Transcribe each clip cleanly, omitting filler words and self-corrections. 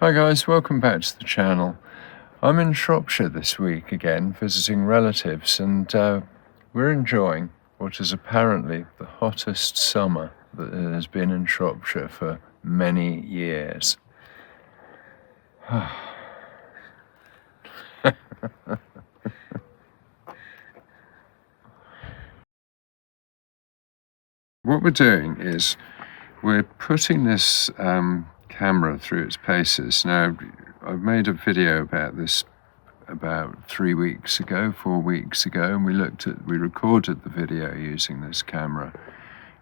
Hi guys, welcome back to the channel. I'm in Shropshire this week again, visiting relatives, and we're enjoying what is apparently the hottest summer that has been in Shropshire for many years. What we're doing is we're putting this camera through its paces. Now, I've made a video about this about 4 weeks ago, and we recorded the video using this camera,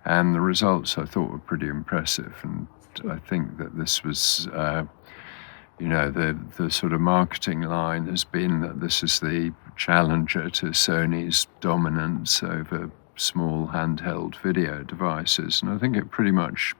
and the results I thought were pretty impressive. And I think that this was, the sort of marketing line has been that this is the challenger to Sony's dominance over small handheld video devices, and I think it pretty much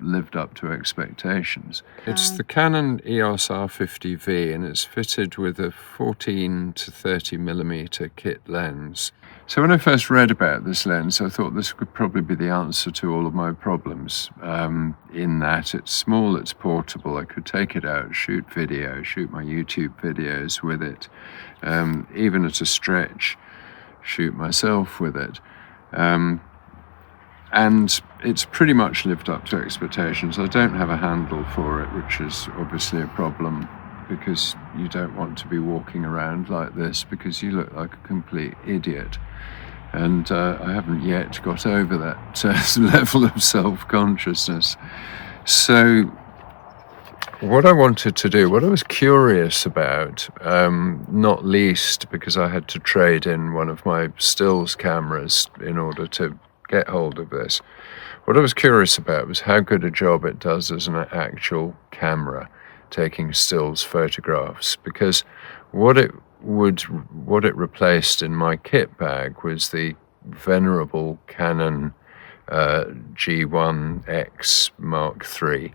lived up to expectations. It's the Canon EOS R50v, and it's fitted with a 14 to 30mm kit lens. So when I first read about this lens, I thought this could probably be the answer to all of my problems, in that it's small, it's portable, I could take it out, shoot video, shoot my YouTube videos with it, even at a stretch, shoot myself with it. And it's pretty much lived up to expectations. I don't have a handle for it, which is obviously a problem, because you don't want to be walking around like this because you look like a complete idiot. And I haven't yet got over that level of self-consciousness. So what I wanted to do, what I was curious about, not least because I had to trade in one of my stills cameras in order to get hold of this. What I was curious about was how good a job it does as an actual camera taking stills photographs, because what it replaced in my kit bag was the venerable Canon G1X Mark III,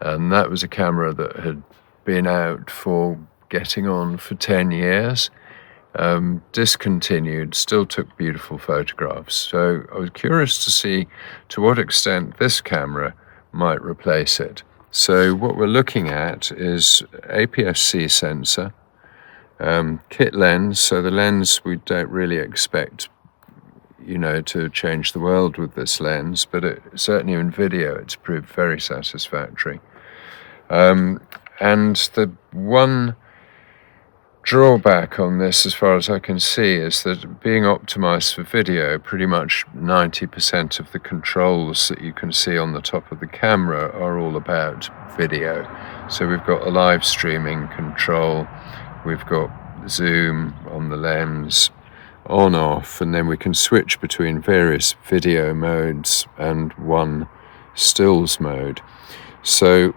and that was a camera that had been out for getting on for 10 years. Discontinued, still took beautiful photographs. So I was curious to see to what extent this camera might replace it. So what we're looking at is APS-C sensor, kit lens. So the lens, we don't really expect, to change the world with this lens, but certainly in video it's proved very satisfactory. And the one drawback on this, as far as I can see, is that being optimized for video, pretty much 90% of the controls that you can see on the top of the camera are all about video. So we've got a live streaming control, we've got zoom on the lens, on off, and then we can switch between various video modes and one stills mode. So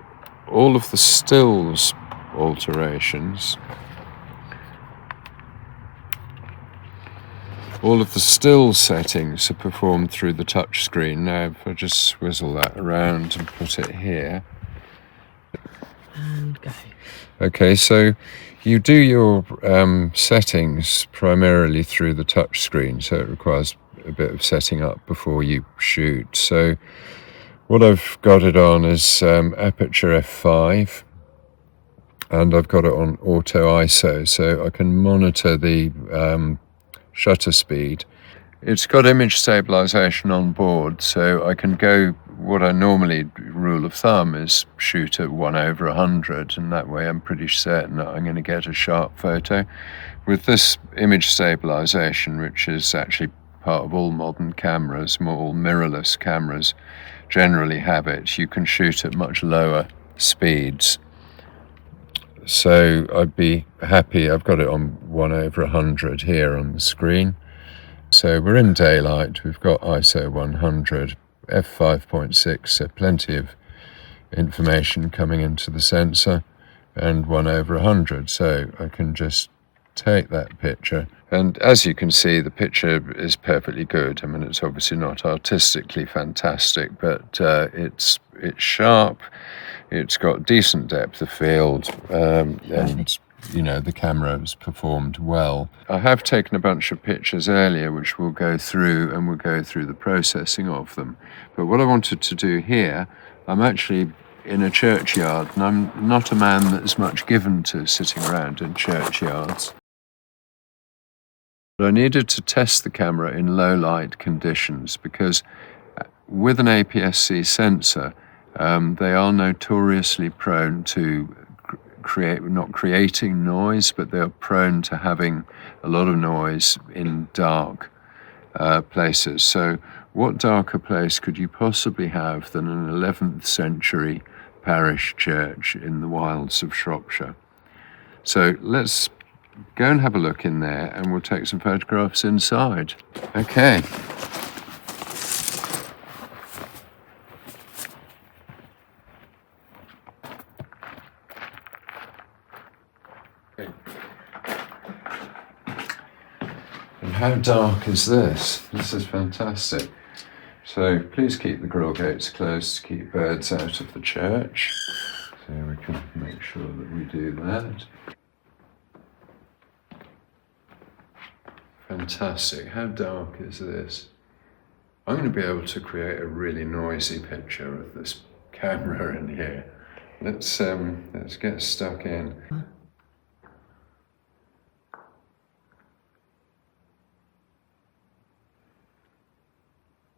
all of the stills alterations, all of the still settings are performed through the touch screen. Now, if I just swizzle that around and put it here. And go. Okay, so you do your settings primarily through the touch screen, so it requires a bit of setting up before you shoot. So what I've got it on is aperture f5, and I've got it on auto ISO, so I can monitor the shutter speed. It's got image stabilization on board, so I can go, what I normally, rule of thumb is shoot at 1/100, and that way I'm pretty certain that I'm going to get a sharp photo. With this image stabilization, which is actually part of all modern cameras, all mirrorless cameras generally have it, you can shoot at much lower speeds. So I'd be happy. I've got it on 1/100 here on the screen. So we're in daylight, we've got ISO 100, f5.6, so plenty of information coming into the sensor, and 1/100, so I can just take that picture. And as you can see, the picture is perfectly good. I mean, it's obviously not artistically fantastic, but it's sharp, it's got decent depth of field, and the camera has performed well. I have taken a bunch of pictures earlier, which we'll go through, and we'll go through the processing of them. But what I wanted to do here, I'm actually in a churchyard, and I'm not a man that's much given to sitting around in churchyards. But I needed to test the camera in low light conditions because with an APS-C sensor, they are notoriously prone to not creating noise, but they're prone to having a lot of noise in dark places. So what darker place could you possibly have than an 11th century parish church in the wilds of Shropshire? So let's go and have a look in there, and we'll take some photographs inside. Okay. And how dark is this? This is fantastic. So please keep the grill gates closed to keep birds out of the church. So we can make sure that we do that. Fantastic. How dark is this? I'm going to be able to create a really noisy picture of this camera in here. Let's get stuck in.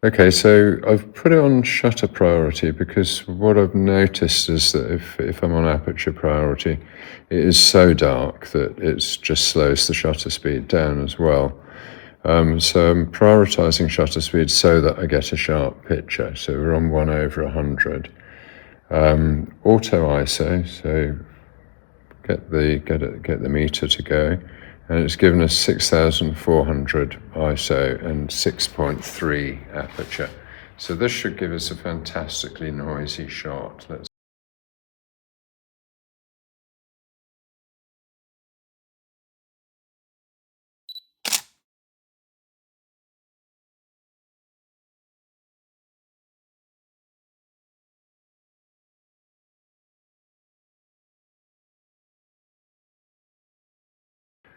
Okay, so I've put it on shutter priority because what I've noticed is that if I'm on aperture priority, it is so dark that it just slows the shutter speed down as well. So I'm prioritizing shutter speed so that I get a sharp picture. So we're on 1/100. Auto ISO, so get the meter to go, and it's given us 6,400 ISO and 6.3 aperture. So this should give us a fantastically noisy shot.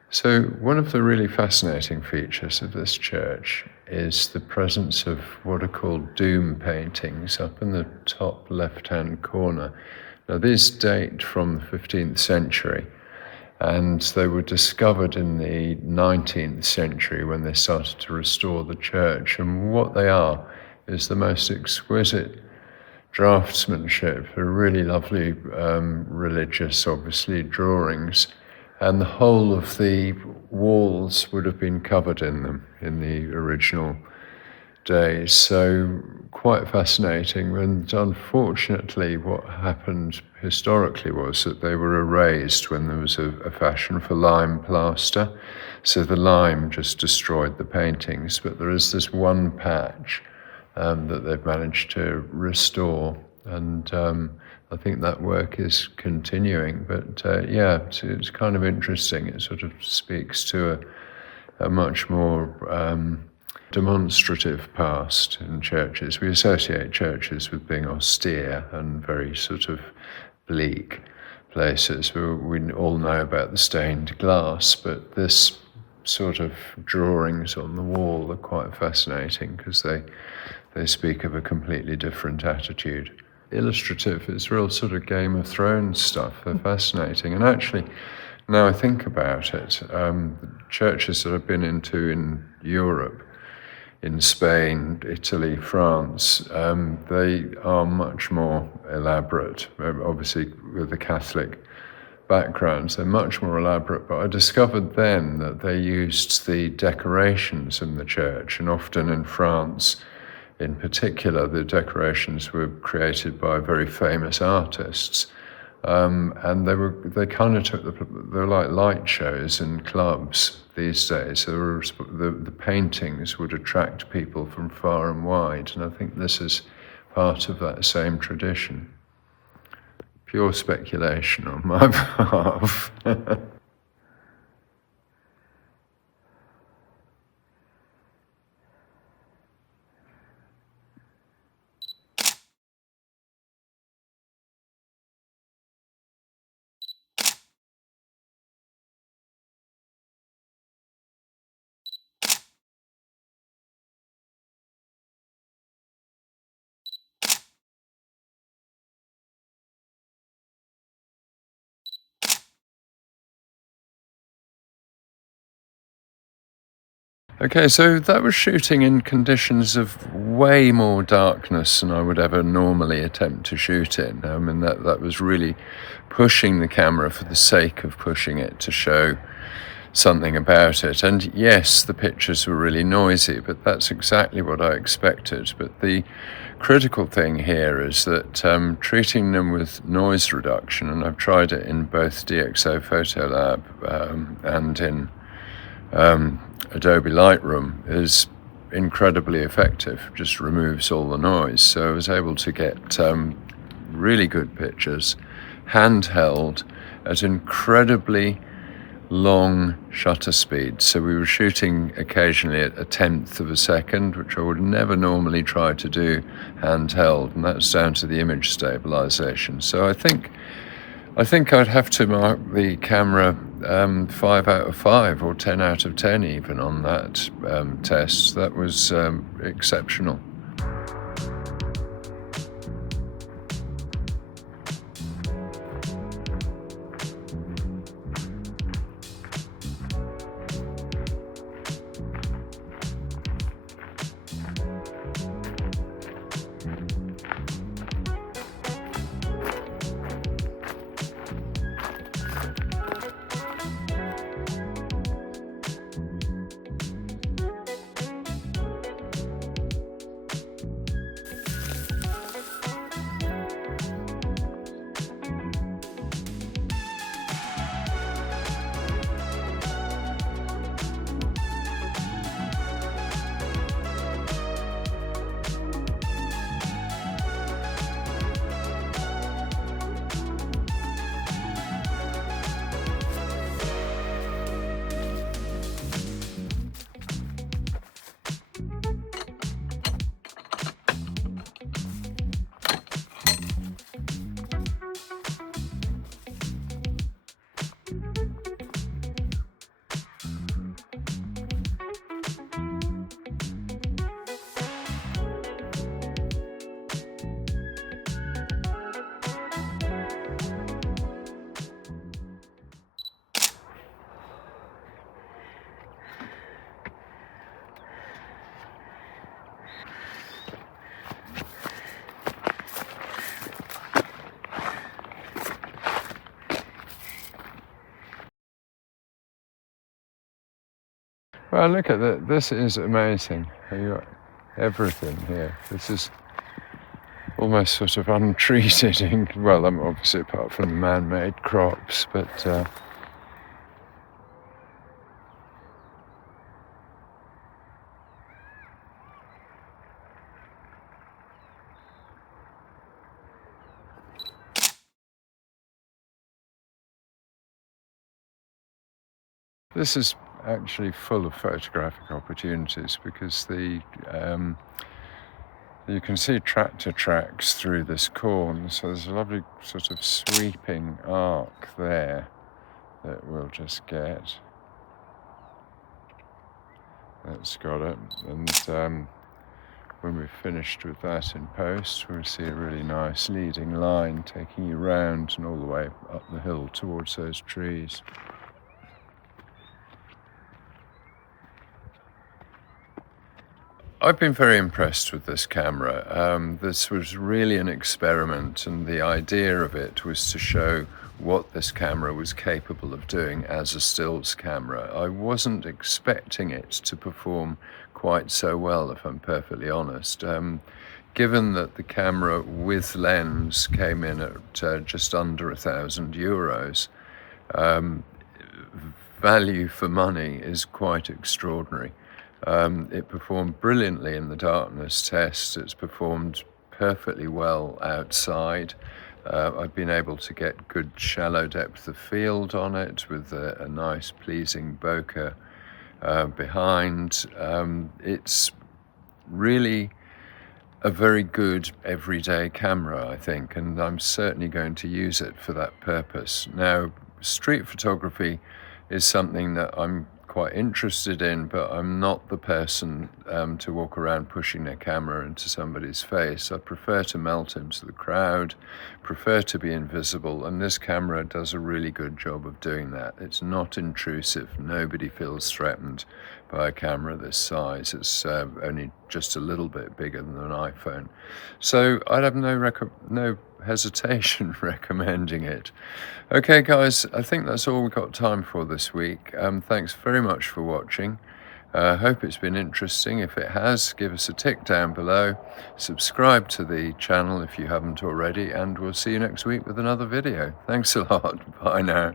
So one of the really fascinating features of this church is the presence of what are called doom paintings up in the top left-hand corner. Now these date from the 15th century, and they were discovered in the 19th century when they started to restore the church. And what they are is the most exquisite draftsmanship, a really lovely religious, obviously, drawings, and the whole of the walls would have been covered in them in the original days. So quite fascinating. And unfortunately, what happened historically was that they were erased when there was a fashion for lime plaster. So the lime just destroyed the paintings, but there is this one patch that they've managed to restore, and I think that work is continuing. But yeah, it's kind of interesting. It sort of speaks to a much more demonstrative past in churches. We associate churches with being austere and very sort of bleak places. We all know about the stained glass, but this sort of drawings on the wall are quite fascinating because they speak of a completely different attitude. Illustrative, it's real sort of Game of Thrones stuff. They're fascinating. And actually, now I think about it, churches that I've been into in Europe, in Spain, Italy, France, they are much more elaborate. Obviously, with the Catholic backgrounds, they're much more elaborate. But I discovered then that they used the decorations in the church, and often in France, in particular, the decorations were created by very famous artists, and they kind of they're like light shows in clubs these days. So the paintings would attract people from far and wide, and I think this is part of that same tradition. Pure speculation on my behalf. Okay, so that was shooting in conditions of way more darkness than I would ever normally attempt to shoot in. I mean, that was really pushing the camera for the sake of pushing it to show something about it. And yes, the pictures were really noisy, but that's exactly what I expected. But the critical thing here is that treating them with noise reduction, and I've tried it in both DxO Photolab and in Adobe Lightroom, is incredibly effective, just removes all the noise. So I was able to get really good pictures, handheld, at incredibly long shutter speed. So we were shooting occasionally at 1/10 of a second, which I would never normally try to do handheld, and that's down to the image stabilization. So I think I'd have to mark the camera 5 out of 5 or 10 out of 10 even on that test. That was exceptional. Well, look at that. This is amazing. You got everything here. This is almost sort of untreated. Well, obviously apart from the man-made crops, but this is actually full of photographic opportunities because you can see tractor tracks through this corn, so there's a lovely sort of sweeping arc there that we'll just get. That's got it, and when we've finished with that in post, we'll see a really nice leading line taking you round and all the way up the hill towards those trees. I've been very impressed with this camera. This was really an experiment, and the idea of it was to show what this camera was capable of doing as a stills camera. I wasn't expecting it to perform quite so well, if I'm perfectly honest. Given that the camera with lens came in at just under €1,000, value for money is quite extraordinary. It performed brilliantly in the darkness test. It's performed perfectly well outside. I've been able to get good shallow depth of field on it with a nice pleasing bokeh behind. It's really a very good everyday camera, I think, and I'm certainly going to use it for that purpose. Now, street photography is something that I'm quite interested in, but I'm not the person to walk around pushing their camera into somebody's face. I prefer to melt into the crowd, prefer to be invisible, and this camera does a really good job of doing that. It's not intrusive. Nobody feels threatened by a camera this size. It's only just a little bit bigger than an iPhone. So I'd have no hesitation recommending it. Okay guys, I think that's all we've got time for this week. Thanks very much for watching. Hope it's been interesting. If it has, give us a tick down below. Subscribe to the channel if you haven't already, and we'll see you next week with another video. Thanks a lot. Bye now.